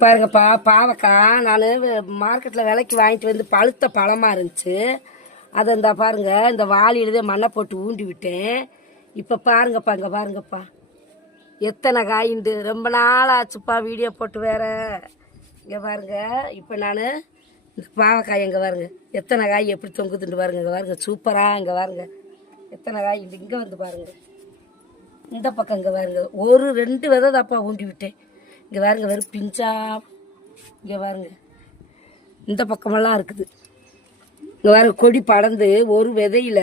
பாருங்கப்பா, பாவக்காய் நான் மார்க்கெட்டில் விலைக்கு வாங்கிட்டு வந்து பழுத்த பழமாக இருந்துச்சு. அதை இந்த பாருங்க, இந்த வாளியிலதே மண்ணை போட்டு ஊண்டி விட்டேன். இப்போ பாருங்கப்பா, இங்கே பாருங்கப்பா எத்தனை காய்ண்டு. ரொம்ப நாள் ஆச்சுப்பா வீடியோ போட்டு வேற. இங்கே பாருங்க, இப்போ நான் இந்த பாவக்காய் எங்கே பாருங்க எத்தனை காய் எப்படி தொங்குதுன்னு பாருங்க. இங்கே பாருங்க சூப்பராக. இங்கே பாருங்க எத்தனை காய் இங்கே வந்து பாருங்க. இந்த பக்கம் இங்கே பாருங்க, ஒரு 2 விதை தாப்பா ஊண்டி விட்டேன். இங்கே பாருங்க வெறும் பிஞ்சா. இங்கே பாருங்க இந்த பக்கமெல்லாம் இருக்குது. இங்கே பாருங்க கொடி படர்ந்து ஒரு விதையில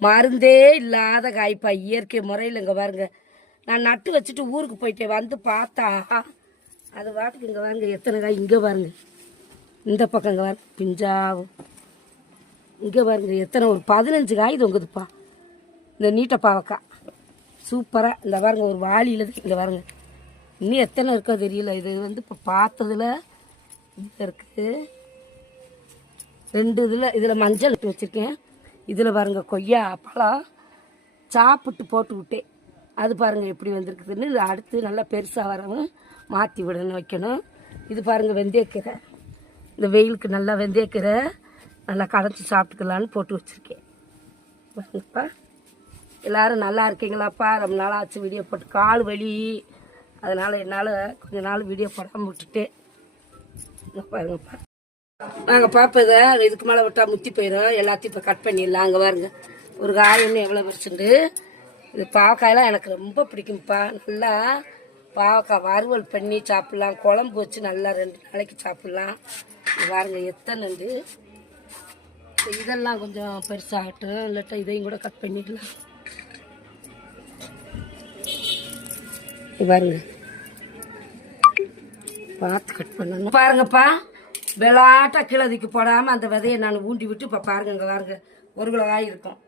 மருந்தே இல்லாத காய்ப்பா, இயற்கை முறையில். இங்கே பாருங்க நான் நட்டு வச்சுட்டு ஊருக்கு போயிட்டேன், வந்து பார்த்தா அது பாட்டுக்கு. இங்கே பாருங்க எத்தனை காய். இங்கே பாருங்க இந்த பக்கம் இங்கே பாருங்க பிஞ்சாவும். இங்கே பாருங்க எத்தனை, ஒரு 15 காய் தொங்குதுப்பா இந்த நீட்ட பாவக்காய். சூப்பராக. இந்த பாருங்க ஒரு வாளியில் இங்கே பாருங்க இன்னும் எத்தனை இருக்கோ தெரியல. இது வந்து இப்போ பார்த்ததில் இருக்குது 2 இதில் மஞ்சள் இட்டு வச்சுருக்கேன். இதில் பாருங்க கொய்யா பழம் சாப்பிட்டு போட்டு விட்டேன். அது பாருங்கள் எப்படி வந்திருக்குதுன்னு. இது அடுத்து நல்லா பெருசாக வரவும் மாற்றி விடணும், வைக்கணும். இது பாருங்கள் வெந்தயக்கீரை. இந்த வெயிலுக்கு நல்லா வெந்தயக்கீரை நல்லா கடைச்சி சாப்பிட்டுக்கலான்னு போட்டு வச்சுருக்கேன். பாருங்கப்பா, எல்லோரும் நல்லா இருக்கீங்களாப்பா? ரொம்ப நாள் ஆச்சு வீடியோ போட்டு. கால் வலி, அதனால் என்னால் கொஞ்ச நாள் வீடியோ போடாமல் விட்டுட்டேன். பாருங்கப்பா, நாங்கள் பார்ப்பதை இதுக்கு மேலே விட்டால் முத்தி போயிடும். எல்லாத்தையும் இப்போ கட் பண்ணிடலாம். அங்கே பாருங்க ஒரு காய் ஒன்று எவ்வளோ பறிச்சுண்டு. இது பாவக்காயெல்லாம் எனக்கு ரொம்ப பிடிக்கும்ப்பா. நல்லா பாவக்காய் வறுவல் பண்ணி சாப்பிட்லாம், குழம்பு வச்சு நல்லா 2 நாளைக்கு சாப்பிட்லாம். பாருங்க எத்தனைண்டு. இதெல்லாம் கொஞ்சம் பெருசாகட்டும், இல்லாட்டா இதையும் கூட கட் பண்ணிடலாம். பாருங்க பார்த்து கட் பண்ணணும். பாருங்கப்பா, விளாட்டா கிழதிக்கு போடாமல் அந்த விதையை நான் ஊண்டி விட்டு இப்போ பாருங்க. இங்கே பாருங்க 1 கிலோ காய் இருக்கும்.